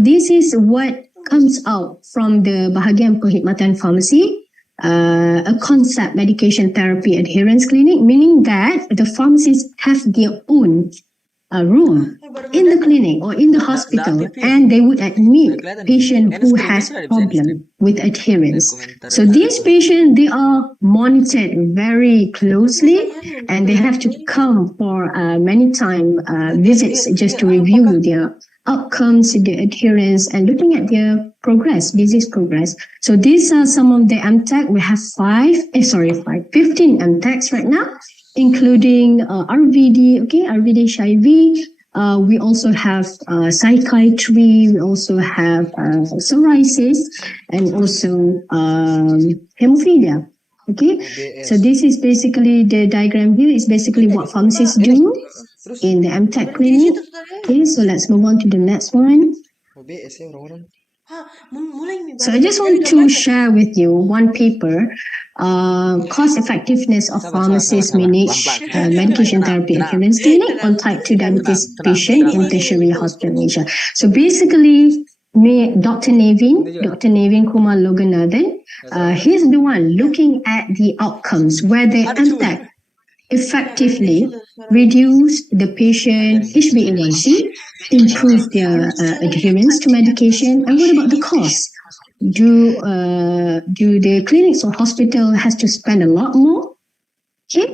this is what comes out from the bahagian perkhidmatan pharmacy, a concept medication therapy adherence clinic, meaning that the pharmacists have their own room in the clinic or in the hospital, and they would admit patient who has problem with adherence. So these patients, they are monitored very closely, and they have to come for many time visits just to review their outcomes, their adherence, and looking at their progress, disease progress. So these are some of the MTech. We have 15 MTechs right now, including RVD, RVD HIV. We also have psychiatry. We also have psoriasis, and also hemophilia. So this is basically the diagram here. Is basically what pharmacists do in the MTech clinic. So let's move on to the next one. So I just want to share with you one paper, cost effectiveness of pharmacists manage medication therapy adherence clinic on type 2 diabetes patient in tertiary hospital in Malaysia. So basically, Dr. Navin Kumar Loganathan, he's the one looking at the outcomes where the MTech effectively reduce the patient HbA1c, improve their adherence to medication. And what about the cost? Do the clinics or hospital has to spend a lot more?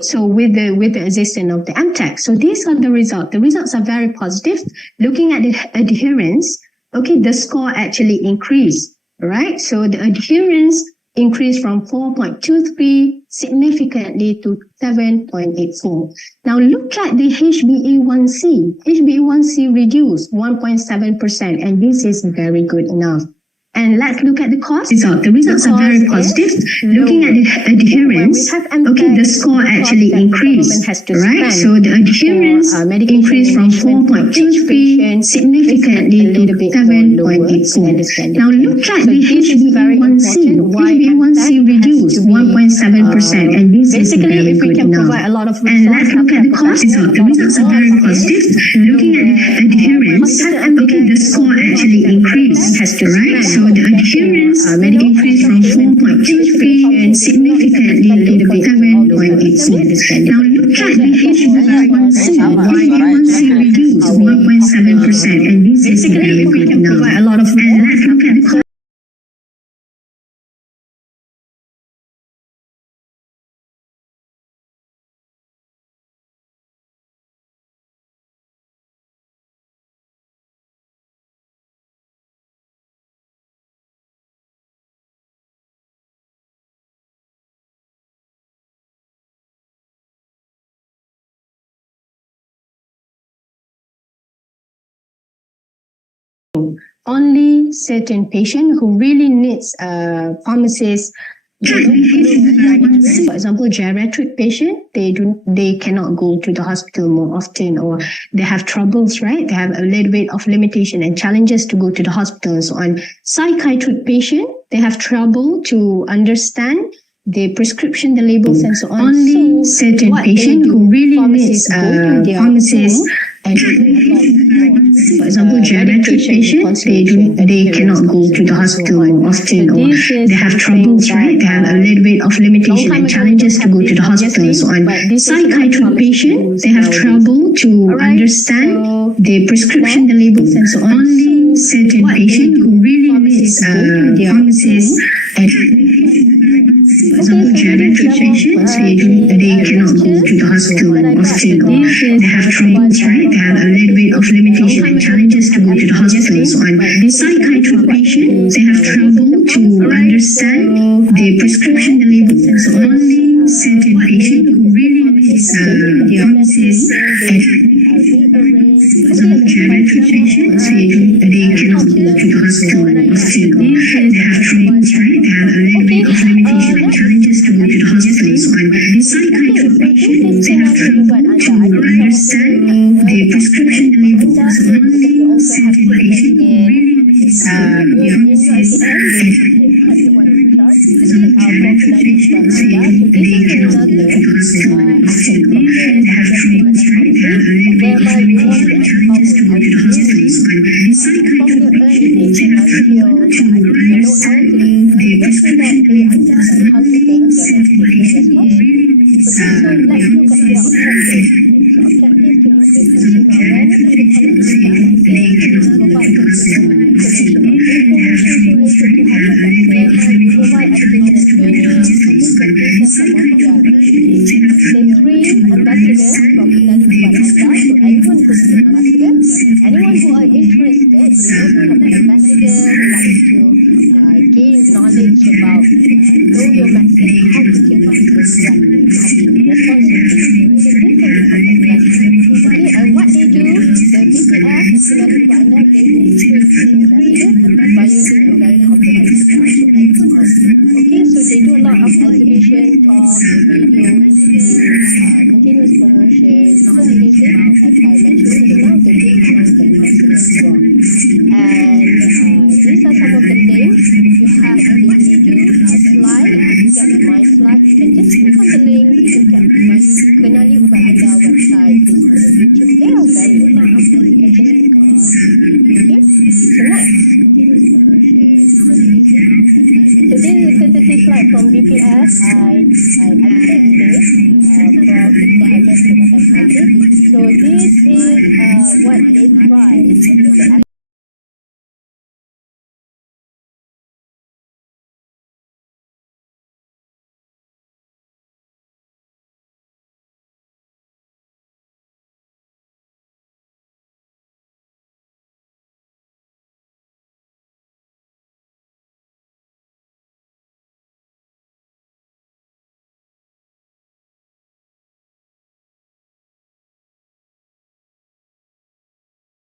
So with the assistance of the MTech. So these are the results. The results are very positive. Looking at the adherence, the score actually increased, right? So the adherence increased from 4.23 significantly to 7.84. Now look at the HbA1c. HbA1c reduced 1.7%, and this is very good enough. And let's look at the cost. The results are very positive. Looking at the adherence, the score actually increased, right? So the adherence increased from 4.23 significantly to 7.84. Now look at the HbA1c. HbA1c reduced 1.7%, and this is very good enough. And let's look at the cost. The results are very positive. Looking at the adherence, the score actually increased, right? So the adherence increased from 4.23 significantly to 7.86. Now look at the HbA1c. HbA1c reduced 1.7%, and this is very good enough. And let's look at the cost. Only certain patient who really needs pharmacist. For example, geriatric patient, they cannot go to the hospital more often, or they have troubles, right? They have a little bit of limitation and challenges to go to the hospital and so on. Psychiatric patient, they have trouble to understand the prescription, the labels, and so on. Only certain patient who really needs pharmacist. For example, geriatric patients, they cannot go to the hospital often, or they have troubles, right? They have a little bit of limitation and challenges to go to the hospital and so on. Psychiatric patients, they have trouble to understand the prescription, the labels, and so on. Only certain patient who really needs pharmacist. For example, geriatric patients, they cannot go to the hospital often, or they have troubles, right? They have a little bit of limitation and challenges to go to the hospital and so on. Psychiatric patients, they have trouble to understand the prescription, the labels, and so on. Only certain patient who really needs pharmacist. For example, geriatric patients, they cannot go to the hospital often, or they have troubles, right? They have a little bit of limitation and challenges to go to the hospital and so on. Psychiatric patients, they have trouble to understand the prescription, the labels, and so on. Only certain patient who really needs pharmacist. Geriatric patients, they cannot go to the hospital often, or they have troubles, right? They have a little bit of limitation and challenges to go to the hospital and so on. Psychiatric patients,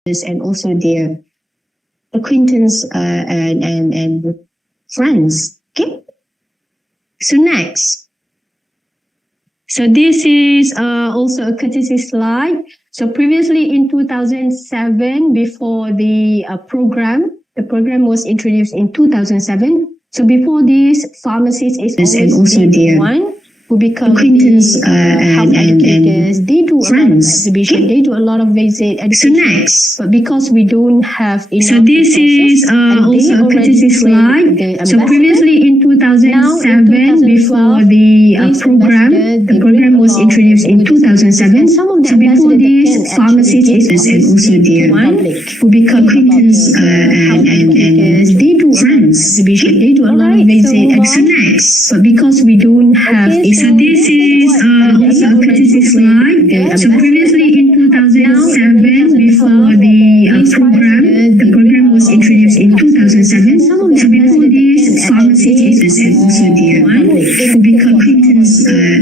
and also their acquaintance and friends. Okay. So next. So this is also a courtesy slide. So previously in 2007, before the program was introduced in 2007. So before this, pharmacist is always also the one who become acquaintance health educators. They do friends. Exhibition. They do a lot of visit education. So next, but because we don't have enough. So this is also a courtesy slide. So previously in 2007, before the program was introduced in 2007. So before this, pharmacist is also the one who become acquaintance health educators. They do friends. Exhibition. They do a lot of visit. So next, but because we don't have. So this is also a courtesy slide. So previously in 2007, before the program was introduced in 2007. So before this, pharmacist is also the one who become acquaintance and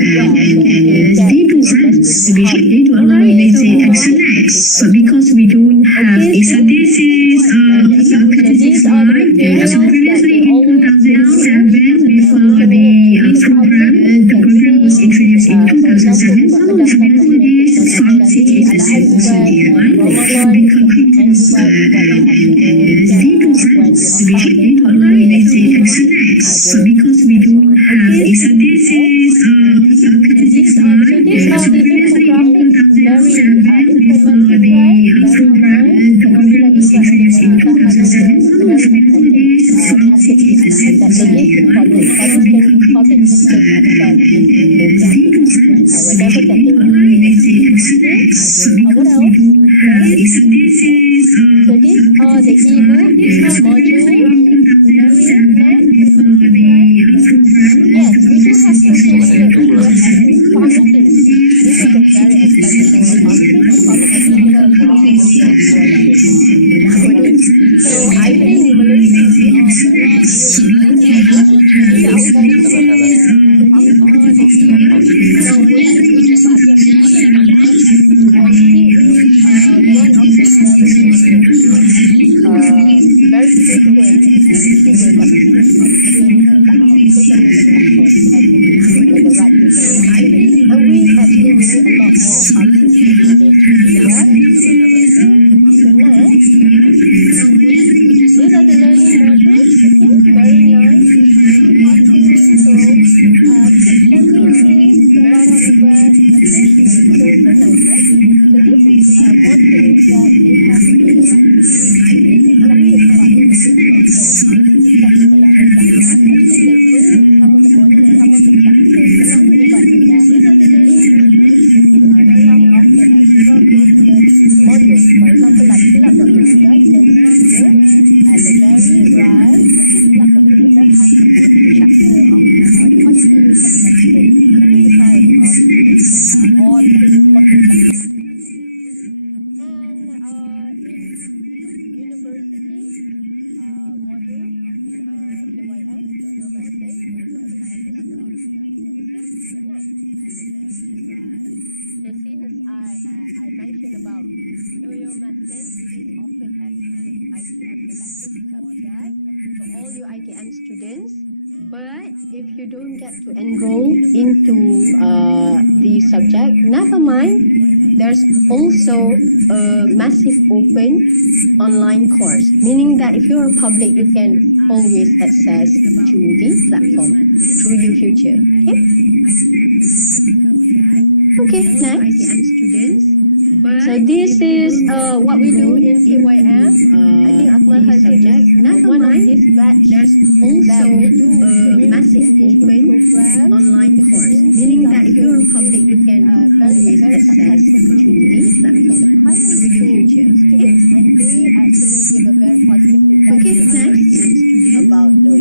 they do friends. They do a lot of visit. So next, but because we don't have. So this is also a courtesy slide. So previously in 2007, before the program was introduced in 2007. So before this, pharmacist is also the one who become acquaintance and they do friends. you're public, you can always access to the platform through your future. Okay, next. So this is what we do in KYM. I think Akmal has subject. One of these batch that we do massive engagement program online course, meaning that you're public, you can very access to this platform through your future. And they actually give a very positive feedback about the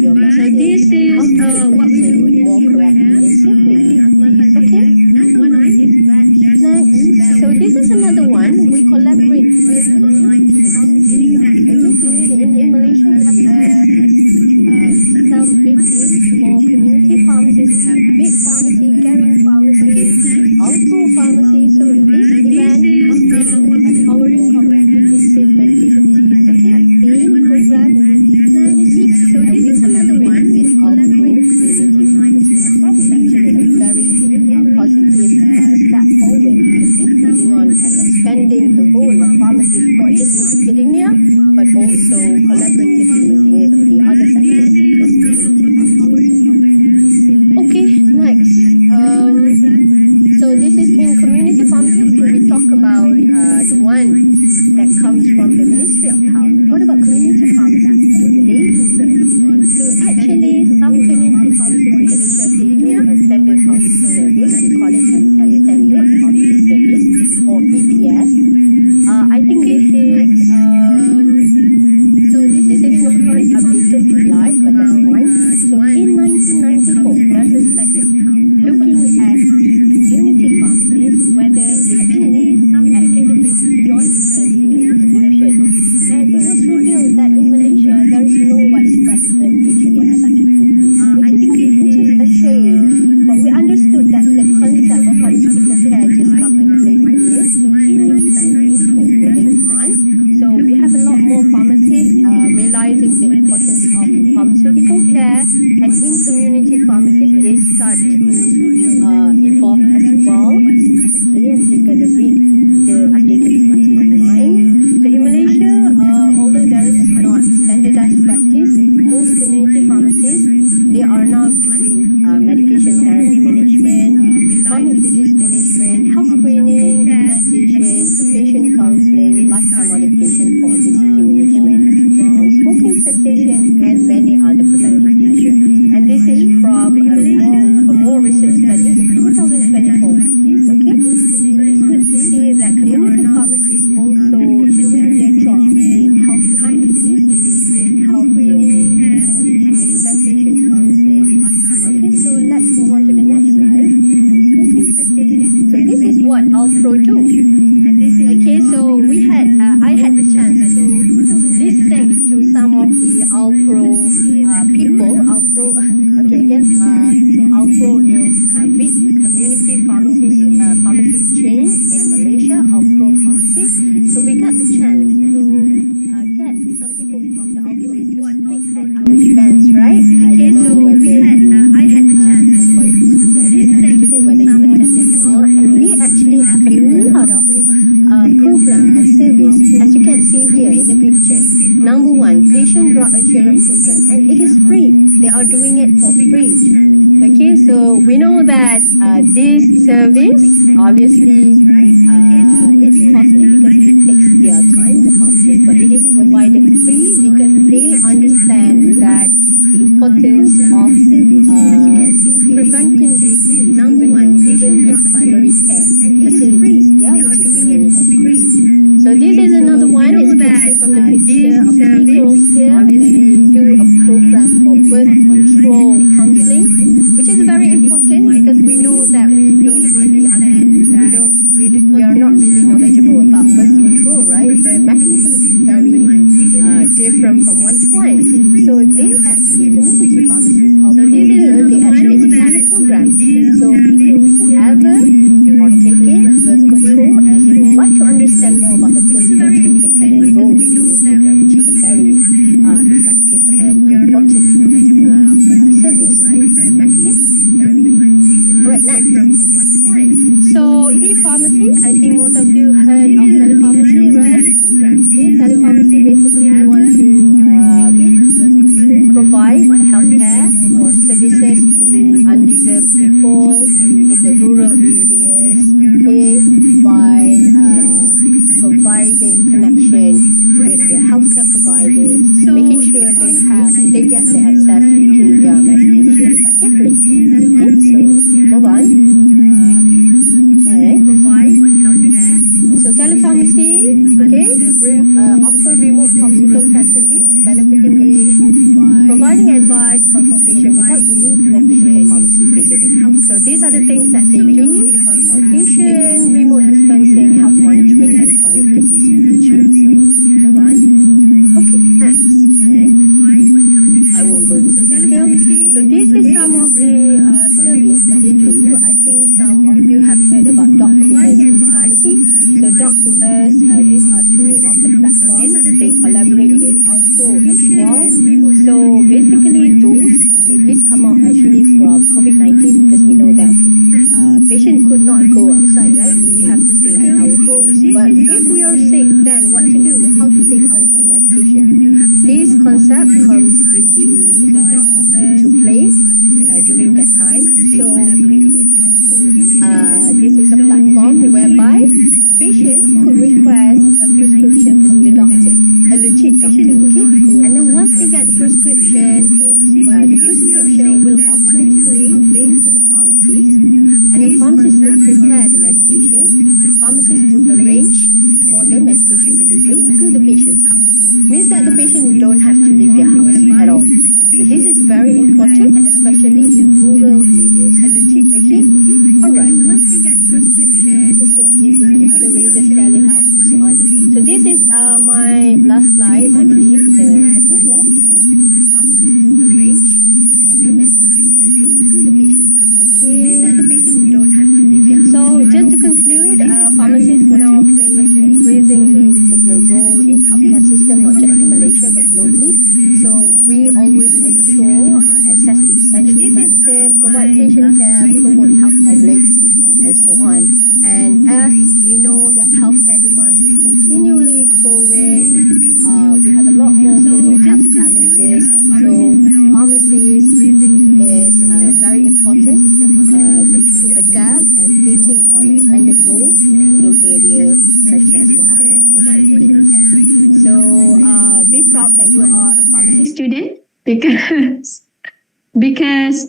student because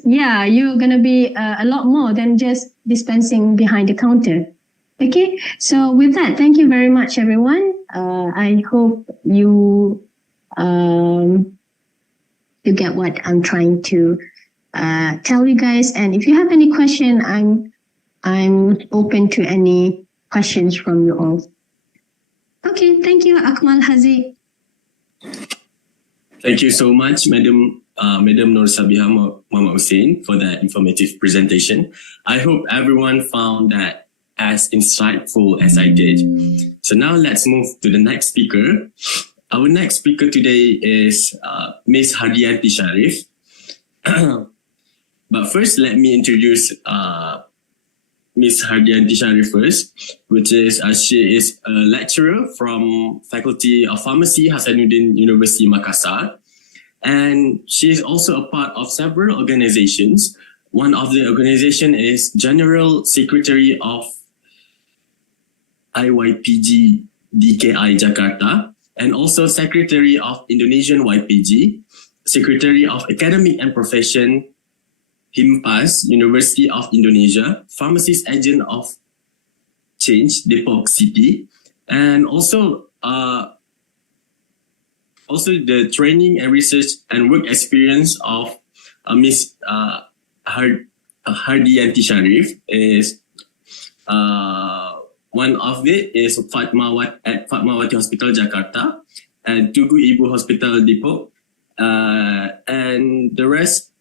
yeah, you're gonna be a lot more than just dispensing behind the counter. Okay, so with that, thank you very much, everyone. I hope you you get what I'm trying to tell you guys. And if you have any question, I'm open to any questions from you all. Okay, thank you, Akmal Haziq. Thank you so much, Madam Nur Sabiha Muhammad Hussein, for that informative presentation. I hope everyone found that as insightful as I did. So now let's move to the next speaker. Our next speaker today is Ms. Hardianti Sharif. But first, let me introduce Ms. Hardianti Sharif first, which is she is a lecturer from Faculty of Pharmacy, Hasanuddin University, Makassar. And she is also a part of several organizations. One of the organization is General Secretary of IYPG DKI Jakarta, and also Secretary of Indonesian YPG, Secretary of Academic and Profession, HIMPAS, University of Indonesia, Pharmacist Agent of Change, Depok City, and also the training and research and work experience of Ms. Hardianti Sharif is one of it is at Fatmawati Hospital Jakarta and Dagusibu Hospital Depok, and the rest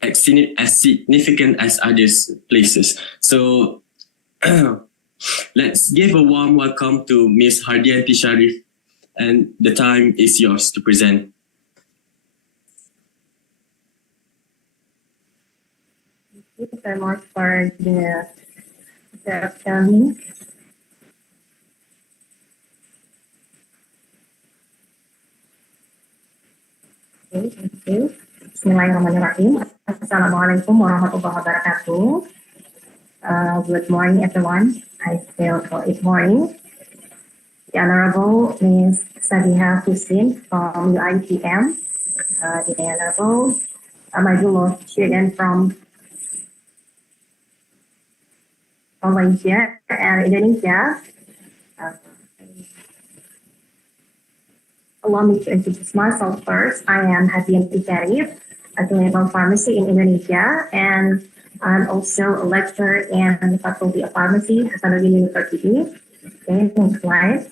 as significant as other places. So let's give a warm welcome to Ms. Hardianti Sharif, and the time is yours to present. Thank you very much for the introduction. Okay, thank you. Bismillahirrahmanirrahim. Assalamualaikum warahmatullahi wabarakatuh. Good morning, everyone. I feel it's morning. The Honorable Ms. Sabiha Hussein from UITM, the Honorable my fellow student from Malaysia and Indonesia. Allow me to introduce myself first. I am Hardianti Sharif, a clinical pharmacy in Indonesia, and I'm also a lecturer in the Faculty of Pharmacy, Hasanuddin University. Okay, next slide.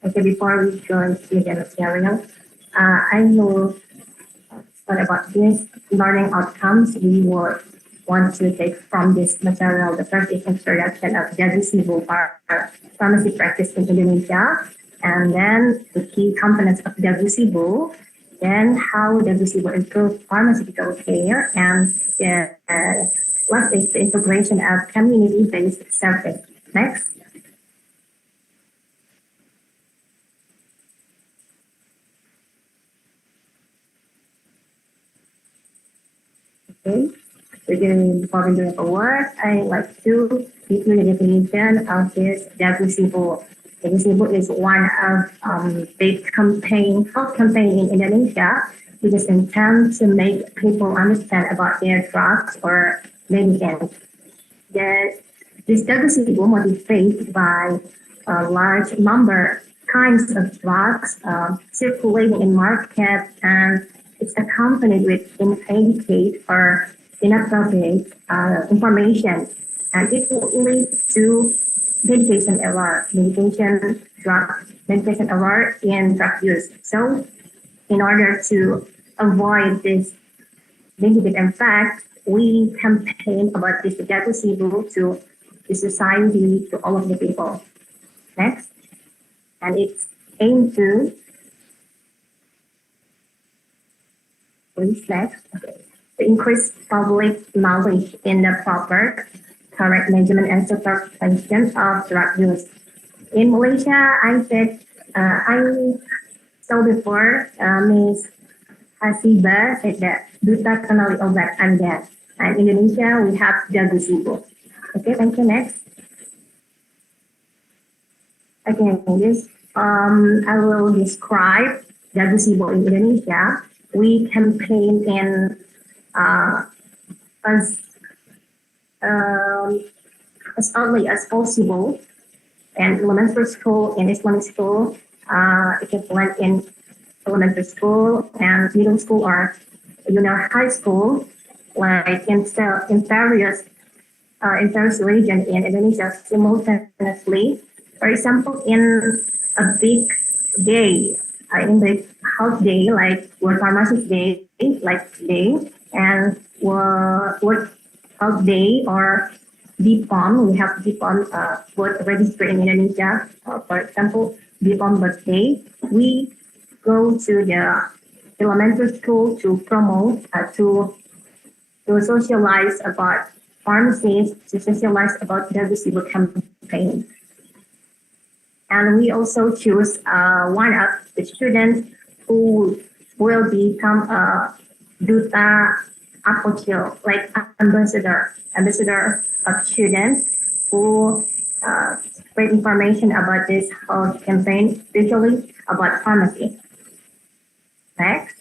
Okay, before we go into the material, I will talk about this learning outcomes we would want to take from this material. The first is introduction of Dagusibu pharmacy practice in Indonesia, and then the key components of Dagusibu, then how Dagusibu improve pharmaceutical care, and last is the integration of community-based service. Next. Okay. Before we do forward, I like to give you the definition of this Dagusibu. Dagusibu is one of big health campaign in Indonesia, which is intended to make people understand about their drugs or medicines. This Dagusibu motivated by a large number kinds of drugs circulating in market, and it's accompanied with inadequate or inappropriate information, and it will lead to medication error in drug use. So, in order to avoid this negative impact, we campaign about this Dagusibu to the society, to all of the people. Next, and it's aimed to increase public knowledge in the proper, correct measurement and supervision of drug use. In Malaysia, I saw before Ms. Hasiba said that Duta Kenali Obat Anda. And in Indonesia, we have Dagusibu. Okay, thank you. Next. Again, this I will describe Dagusibu in Indonesia. We campaign in as early as possible, and elementary school and Islamic school, equivalent in elementary school and middle school or high school, like in various regions in Indonesia simultaneously. For example, in a big day, in the health day, like World Pharmacist Day, and World Health Day or BPOM, we have BPOM word registered in Indonesia. For example, BPOM birthday, we go to the elementary school to promote, to socialize about pharmacies, to socialize about the Dagusibu campaign. And we also choose one of the students who will become a duta apocil, like ambassador of students who spread information about this whole campaign, especially about pharmacy. Next.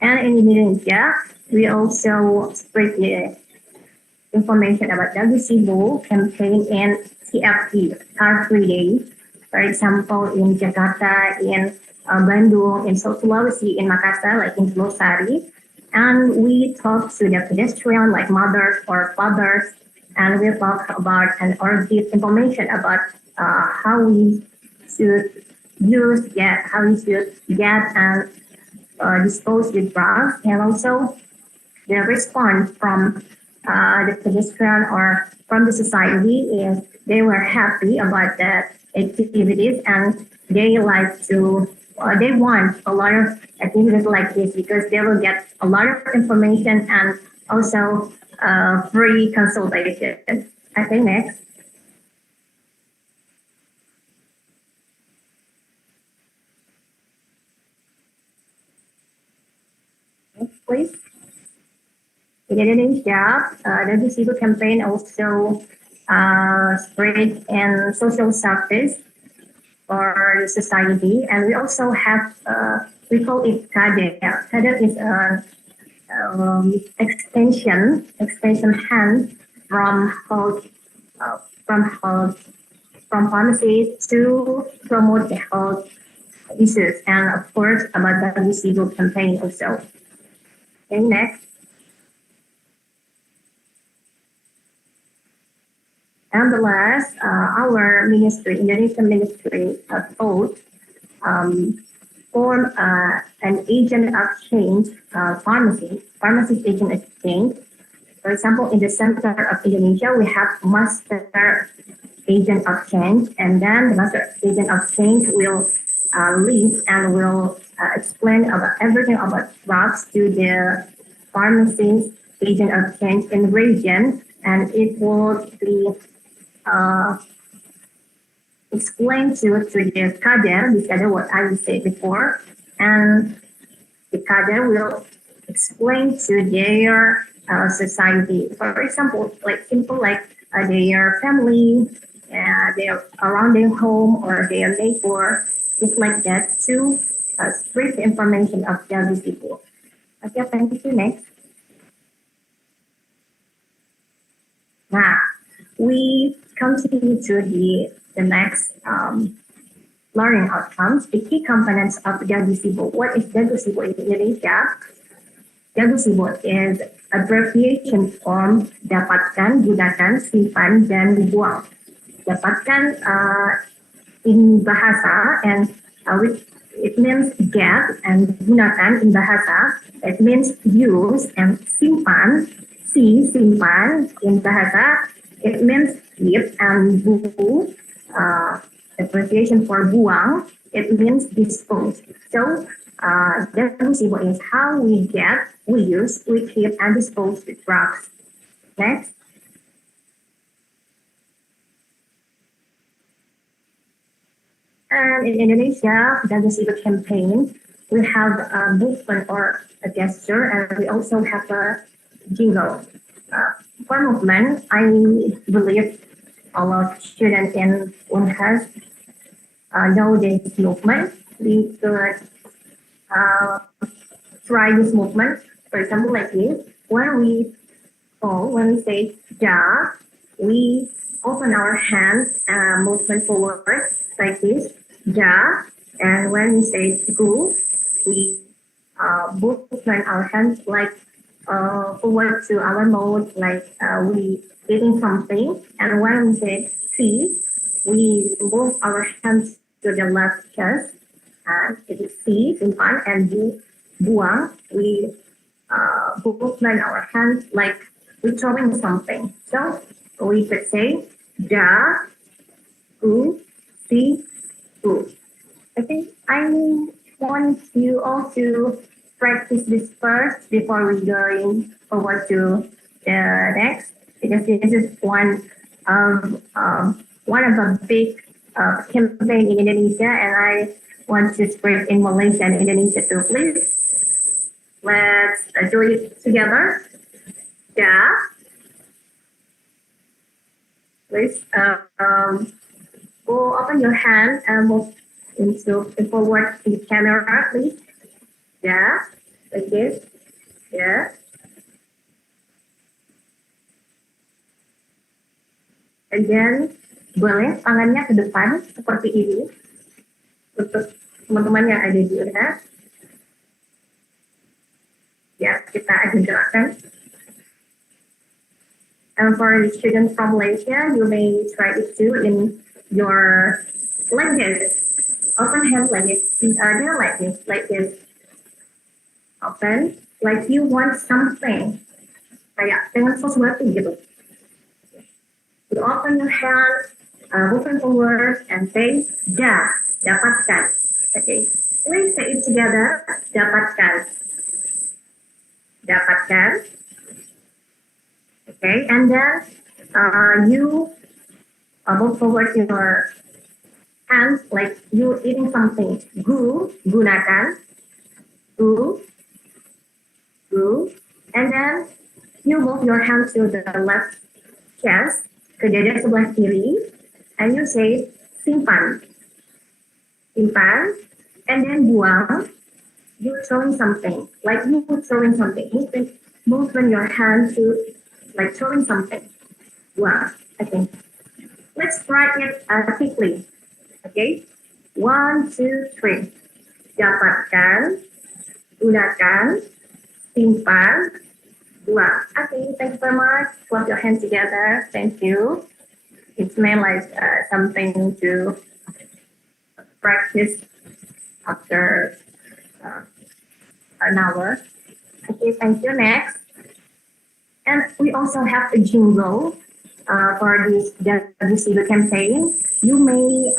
And in Indonesia, we also spread the information about Dagusibu campaign in CFD, Car Free Day. For example, in Jakarta, in Bandung, in South Sulawesi, in Makassar, like in Losari. And we talk to the pedestrian, like mothers or fathers, and we talk about or give information about how we should get and dispose with drugs, and also the response from the pedestrian or from the society is they were happy about the activities, and they like to they want a lot of activities like this because they will get a lot of information and also free consultation. I think next. Next, please. In Indonesia, the Dagusibu campaign also spread in social service for the society, and we also have we call it KADE. KADE is an extension hand from pharmacists to promote the health issues, and of course about the Dagusibu campaign also. Okay, next. And the last, our ministry, Indonesian ministry, thought form an agent of change, pharmacy agent exchange. For example, in the center of Indonesia, we have master agent of change, and then the master agent of change will lead and will explain about everything about drugs to the pharmacist agent of change in the region, and it will be explain to the cadre what I said before, and the cadre will explain to their society. For example, like simple like their family, their around their home or their neighbor, just like that, to spread the information of Dagusibu. Okay, thank you. Next. Now, we continue to the next learning outcomes, the key components of Dagusibu. What is Dagusibu in Indonesia? Dagusibu is abbreviation from dapatkan, gunakan, simpan, dan buang. Dapatkan in bahasa, and it means get, and gunakan in bahasa, it means use, and simpan, simpan in bahasa, it means keep, and bu, abbreviation for buang, it means dispose. So Dagusibu is how we get, we use, we keep, and dispose the drugs. Next. And in Indonesia, Dagusibu campaign, we have a movement or a gesture, and we also have a jingle. for movement, I believe all of students in Unhas know this movement. We could try this movement. For example, like this. When we say ja, we open our hands and movement forward like this, ja. And when we say gu, we movement our hands like forward to our mouth, like we eating something. And when we say si, we move our hands to the left chest. It is si, simpan, and buang. We movement our hands like we're throwing something. So we could say ja, gu, si, gu. I think I want you all to practice this first before we going over to the next, because this is one of the big campaign in Indonesia, and I want to spread in Malaysia and Indonesia too. Please, let's do it together. Yeah. Please go open your hand and move forward to the camera, please. Yeah, like this. Yeah. And then boleh tangannya ke depan seperti ini untuk teman-teman yang ada di sana. Ya, kita akan gerakan. And for the students from Malaysia, you may try it too in your like this. Open hand like this. They're like this. Open, like you want something. Kayak dengan sesuatu gitu. You open your hand, open forward, and say, ja, dapatkan. Okay, please say it together, dapatkan. Dapatkan. Okay, and then you move forward your hands like you eating something. Gunakan. Gu. And then you move your hands to the left chest, ke dada sebelah kiri, and you say simpan. Simpan, and then buang. You throwing something, like you throwing something. Moving your hand to like throwing something. Buang, I think. Let's try it quickly. Okay, 1, 2, 3. Dapatkan, gunakan, simpan, buang. Okay, thank you very much. Clap your hands together. Thank you. It's meant like something to practice after an hour. Okay, thank you. Next. And we also have a jingle for this Dagusibu campaign. You may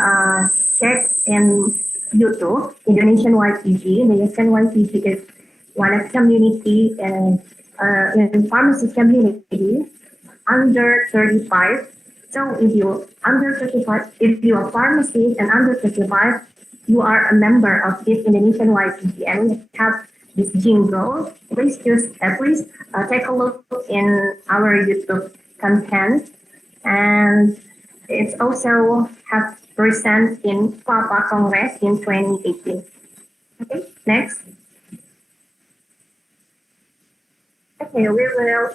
check in YouTube, Indonesian YPG. The Indonesian YPG is one of community in pharmacy community under 35. So if you under 35, if you are pharmacist and under 35, you are a member of this Indonesian YPG, and we have this jingle. Please take a look in our YouTube content, and it's also have present in Papa Congress in 2018. Okay, next. Okay, we will.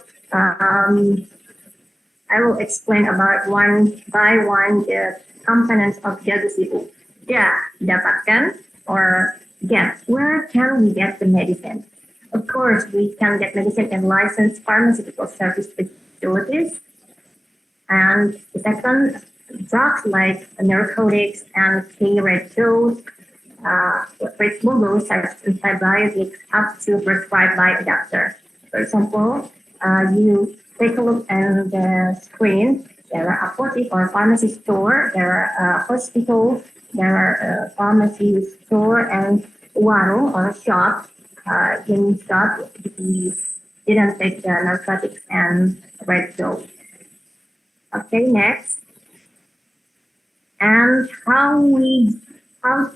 I will explain about one by one the components of Dagusibu. Yeah, dapatkan or get. Where can we get the medicine? Of course, we can get medicine in licensed pharmaceutical service facilities. And the second, drugs like narcotics and red pills, such as antibiotics, up to prescribed by a doctor. For example, you take a look at the screen. There are apotheke or pharmacy store. There are hospital. There are pharmacy store and warung or shop. In shop, we didn't take the narcotics and red pills. Okay, next. And how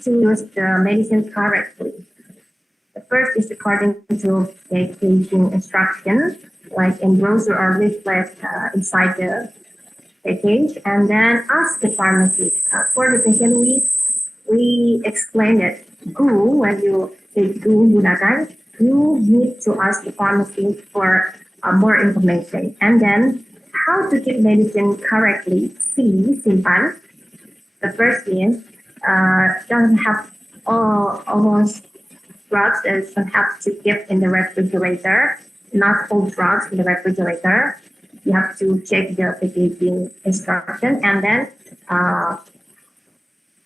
to use the medicine correctly. The first is according to packaging instructions, like in brochure or leaflet inside the package, and then ask the pharmacist. For the patient, we explain that when you take gunakan, you need to ask the pharmacist for more information. And then how to keep medicine correctly. Simpan. The first is don't have almost drugs that don't have to keep in the refrigerator. Not all drugs in the refrigerator. You have to check the packaging instruction, and then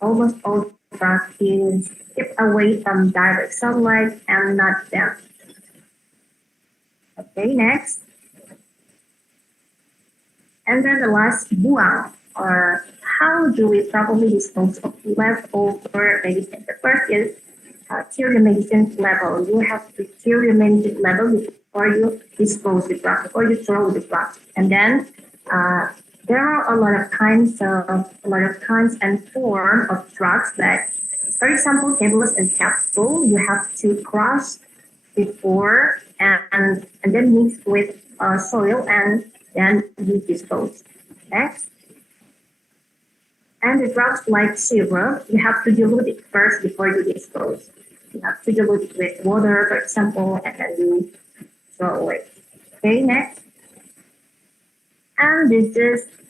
almost all drugs is kept away from direct sunlight and not damp. Okay, next. And then the last, buang, or how do we properly dispose of leftover medicine? The first is cure the medicine level. You have to cure your medicine level before you dispose the drug, before you throw the drug. And then there are a lot of kinds and form of drugs that, for example, tablets and capsule, you have to crush before and then mix with soil and then you dispose. Next. And the drugs like syrup, you have to dilute it first before you dispose. You have to dilute it with water, for example, and then you throw away. Okay, next. And these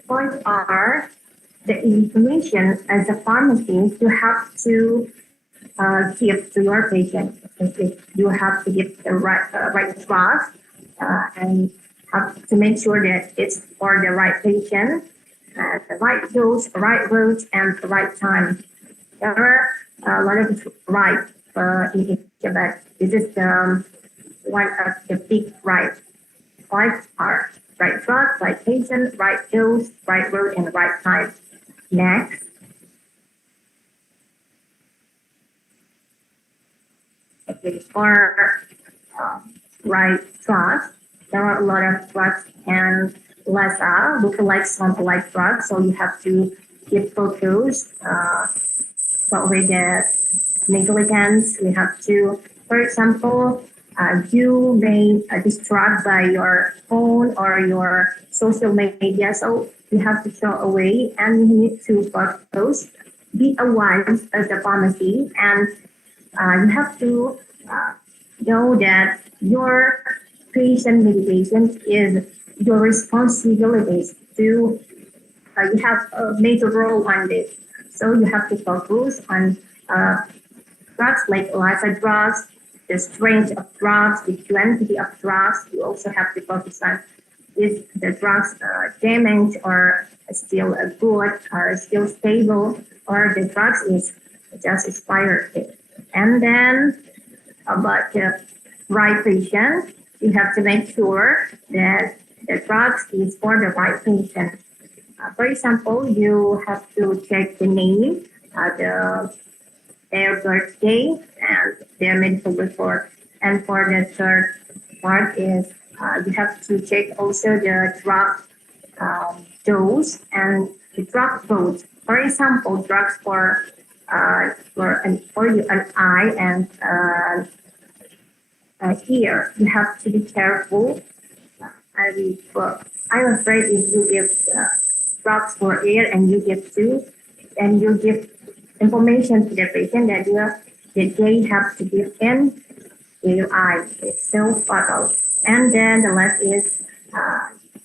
points are the information as a pharmacist you have to give to your patient. You have to give the right drugs and have to make sure that it's for the right patient, the right dose, the right route, and the right time. There are a lot of right in each, but this is one of the big right. Five are right drug, right patient, right dose, right route, and right time. Next. Okay, for right drugs, there are a lot of drugs and lookalike sample-like drugs, so you have to give photos, so with the negligence, we have to, for example, you may this drug by your phone or your social media, so you have to throw away and you need to photos. Be aware as a pharmacy, and you have to know that your patient medication is your responsibility to you have a major role on this. So you have to focus on drugs like LIFA drugs, the strength of drugs, the quantity of drugs. You also have to focus on is the drugs damaged or still good or still stable, or the drugs is just expired. And then about the right patient, you have to make sure that the drugs is for the right patient. For example, you have to check the name, their birthday, and their medical report. And for the third part is you have to check also the drug dose and the drug dose. For example, drugs for an eye and ear, you have to be careful. I'm afraid if you give drugs for ear and you give information to the patient that they have to give in your eye, it's so fatal. And then the last is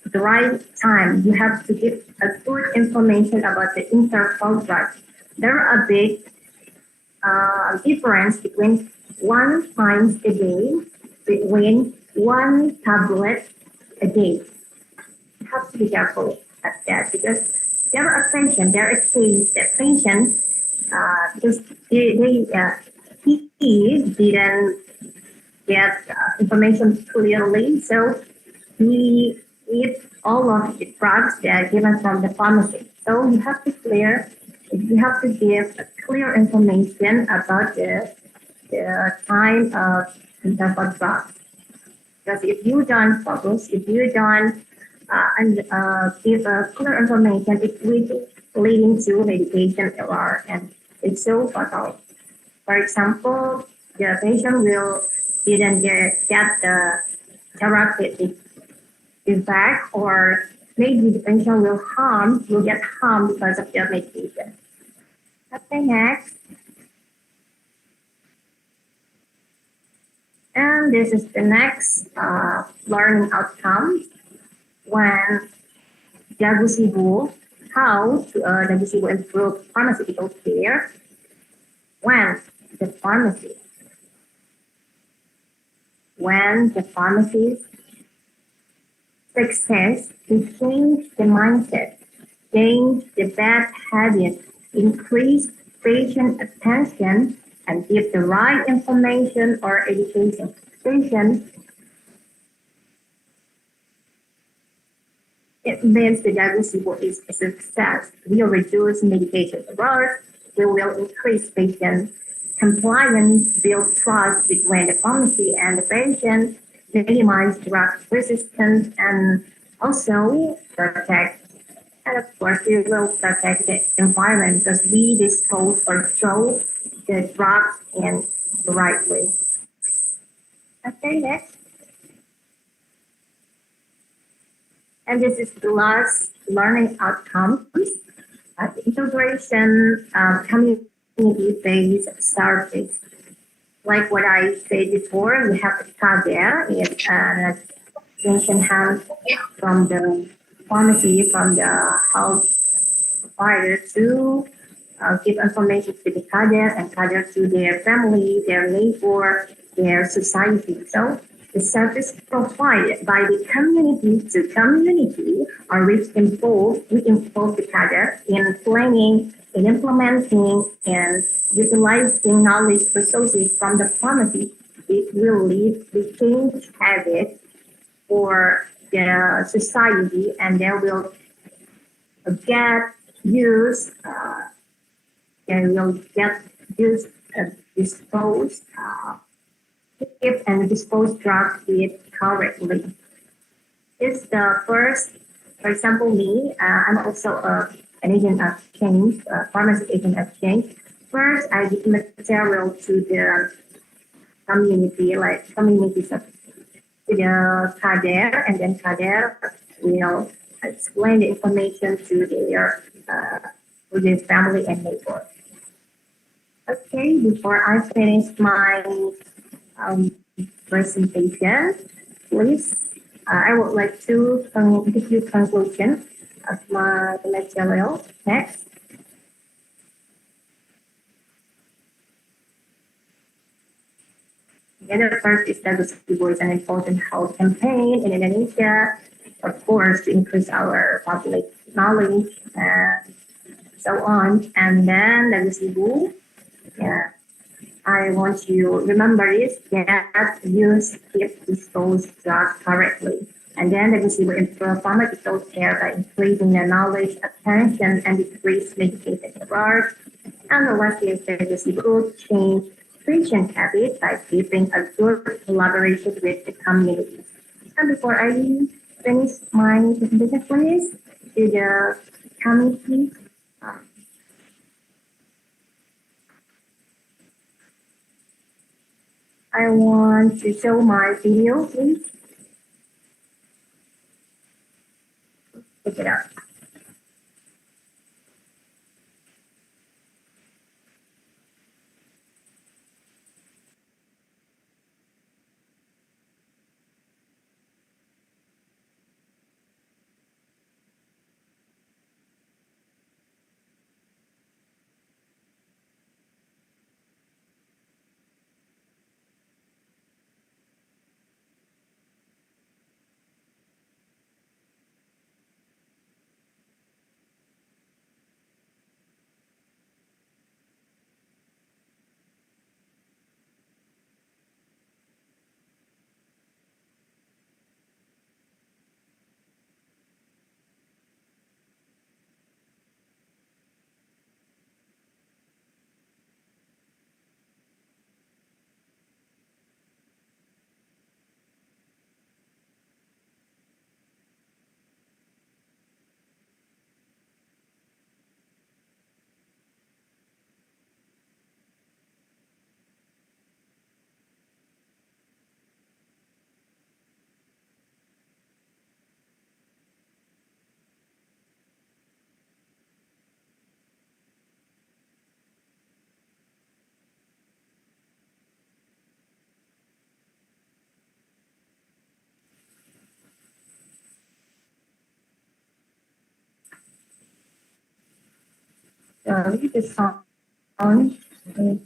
the right time. You have to give a good information about the interval drugs. There are a big difference between 1 times a day, between 1 tablet a day. You have to be careful at that because there are patients, there are cases that patients, because he didn't get information clearly, so he eats all of the drugs that are given from the pharmacy. So you have to give clear information about the time of interval drugs. Because if you don't focus, if you don't give clear information, it will leading to medication error, and it's so fatal. For example, the patient will didn't get the therapeutic effect, or maybe the patient will get harmed because of the medication. Okay, next. And this is the next learning outcome when Dagusibu, how to Dagusibu improve pharmaceutical care when the pharmacy takes sense to change the mindset, change the bad habits, increase patient attention, and give the right information or education to patients. It means the Dagusibu is a success. We will reduce medication errors, we will increase patient compliance, build trust between the pharmacy and the patient, minimize drug resistance, and also protect. And of course, we will protect the environment because we dispose or throw the drugs in the right way. Okay, next. And this is the last learning outcomes. The integration community-based service. Like what I said before, we have a CADER, it's an extension hand from the pharmacy, from the health provider to give information to the CADER and CADER to their family, their neighbor, their society. So the service provided by the community to community are which we involve the CADER in planning, in implementing, and utilizing knowledge resources from the pharmacy. It will lead to change habits for the society, and they will get used. They will get used dispose keep and dispose drugs with correctly. It's the first. For example, me, I'm also an agent of change, pharmacy agent of change. First, I give material to the community, like communities of to the CADER, and then CADER will explain the information to their family and neighbors. Okay, before I finish my presentation, please, I would like to give you conclusion of my material. Next. The other first is Dagusibu is an important health campaign in Indonesia, of course, to increase our public knowledge and so on. And then Dagusibu, yeah, I want you to remember this, that use keep dispose drugs correctly. And then Dagusibu improve pharmaceutical care by increasing the knowledge, attention, and decrease medication errors. And the last is Dagusibu change patient habits by keeping a good collaboration with the community. And before I finish my presentation, please, to the committee. I want to show my video, please. Check it out. actually the song is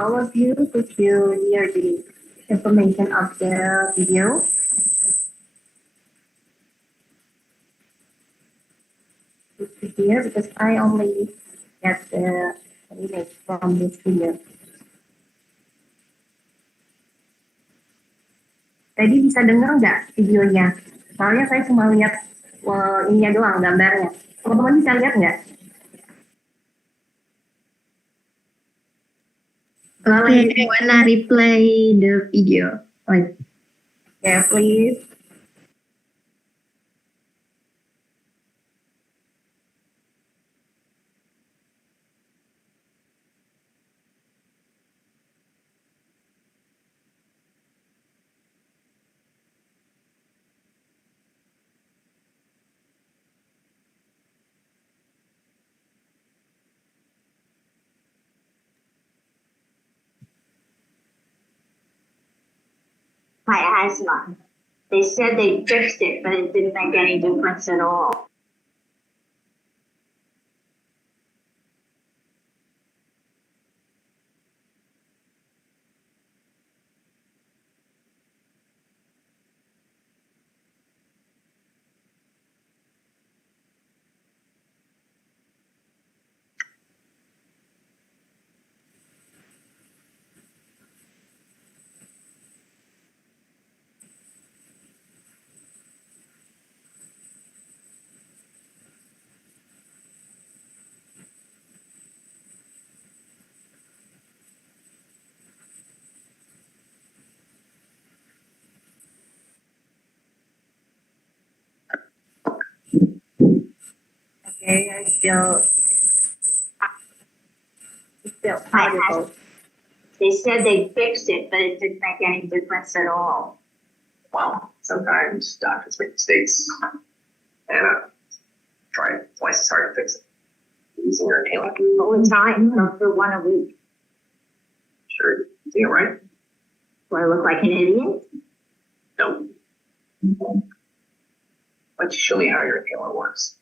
all of you, could you hear the information of the video? Could you hear? Because I only get the image from this video. Tadi bisa dengar nggak videonya? Soalnya saya cuma lihat ininya doang, gambarnya. Teman-teman bisa lihat nggak? Okay, I wanna replay the video. Like, Yeah, please. My asthma. They said they fixed it, but it didn't make any difference at all. Okay, I still My audible. asthma. They said they fixed it, but it didn't make any difference at all. Well, sometimes doctors make mistakes and try twice as hard to fix it. Using your inhaler. Only time for 1 a week. Sure, you all right? Do I look like an idiot? No. Why don't you show me how your inhaler works?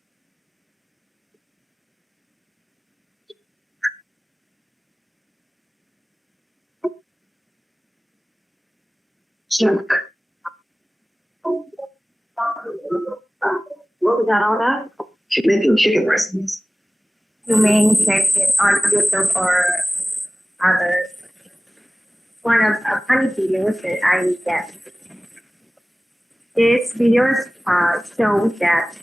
Joke. What was that all about? She's making chicken recipes. You may check it on YouTube or others. One of the funny videos that I get. These videos show that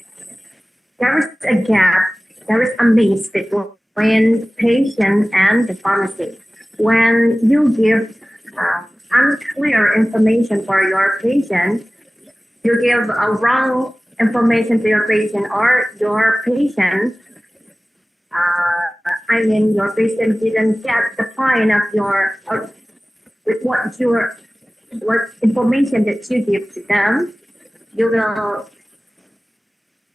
there is a gap, there is a mix between patient and the pharmacist. When you give unclear information for your patient, you give a wrong information to your patient, or your patient, your patient didn't get the point of your, with what information that you give to them, you will,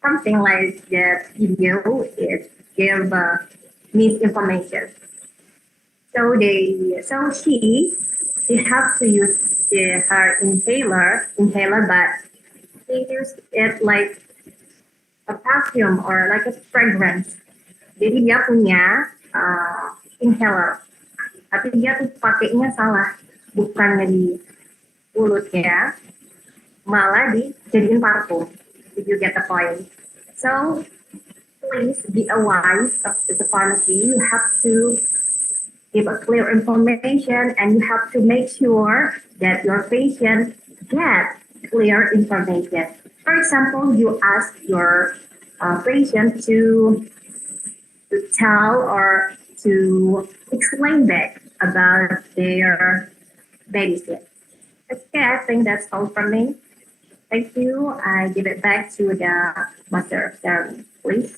something like that video is give misinformation. So she have to use her inhaler, but she used it like a perfume or like a fragrance. Jadi dia punya inhaler, tapi dia tuh pakainya salah, bukannya di mulutnya, malah dijadiin parfum. If you get the point. So please be aware of the pharmacy. You have to give a clear information, and you have to make sure that your patient get clear information. For example, you ask your patient to tell or to explain back about their medicine. Okay, I think that's all from me. Thank you. I give it back to the master of ceremony, please.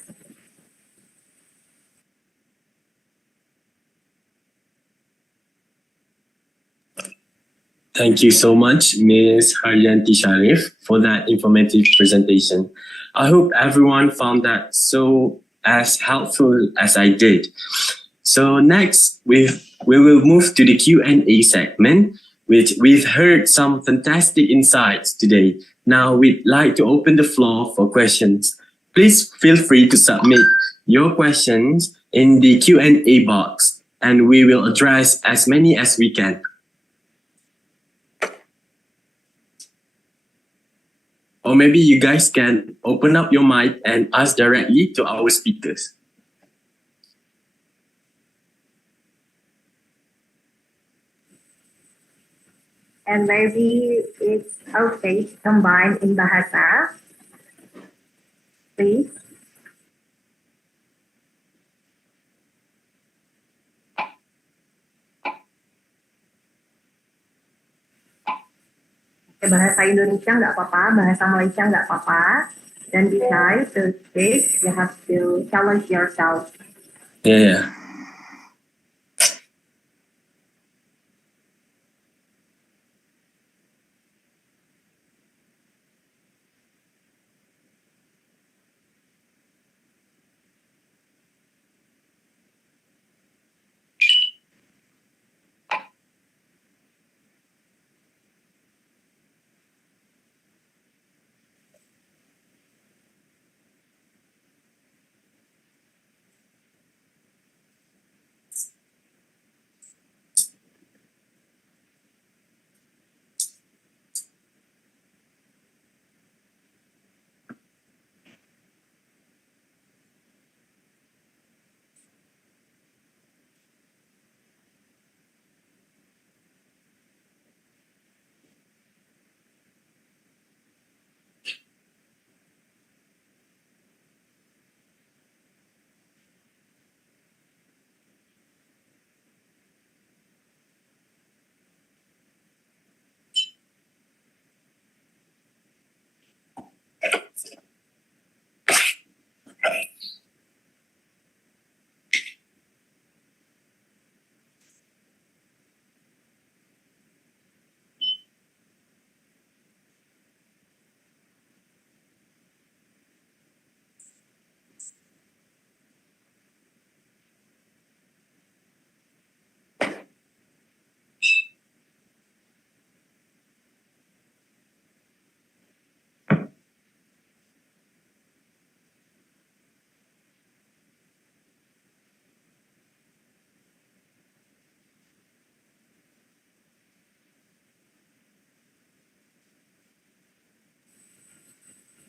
Thank you so much, Ms. Haryanti Sharif, for that informative presentation. I hope everyone found that so as helpful as I did. So next, we will move to the Q&A segment, which we've heard some fantastic insights today. Now we'd like to open the floor for questions. Please feel free to submit your questions in the Q&A box, and we will address as many as we can. Or maybe you guys can open up your mic and ask directly to our speakers. And maybe it's okay to combine in bahasa. Please. Bahasa Indonesia nggak apa-apa, bahasa Malaysia nggak apa-apa. Dan decide to speak, you have to challenge yourself. Yeah.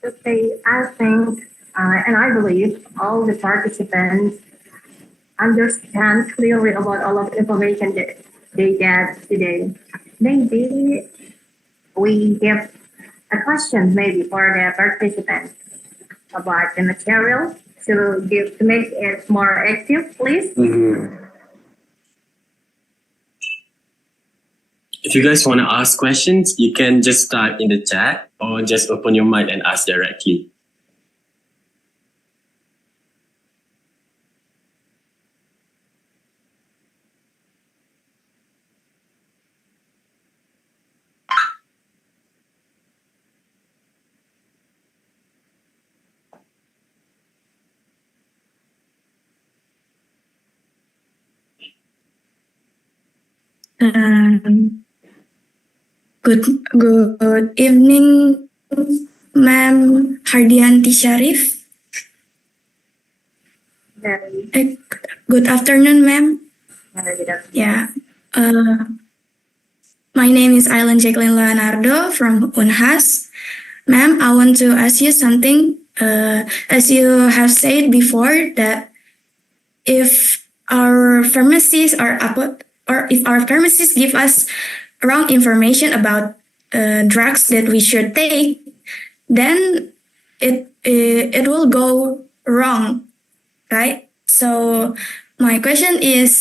Okay, I think, and I believe all the participants understand clearly about all of the information that they get today. Maybe we give a question maybe for the participants about the material to make it more active, please. If you guys want to ask questions, you can just type in the chat or just open your mic and ask directly. Good evening, Ma'am Haryanti Sharif. Good afternoon, ma'am. Yeah. My name is Aileen Jacqueline Leonardo from Unhas. Ma'am, I want to ask you something. As you have said before that if our pharmacists if our pharmacists give us wrong information about drugs that we should take, then it will go wrong, right? So my question is,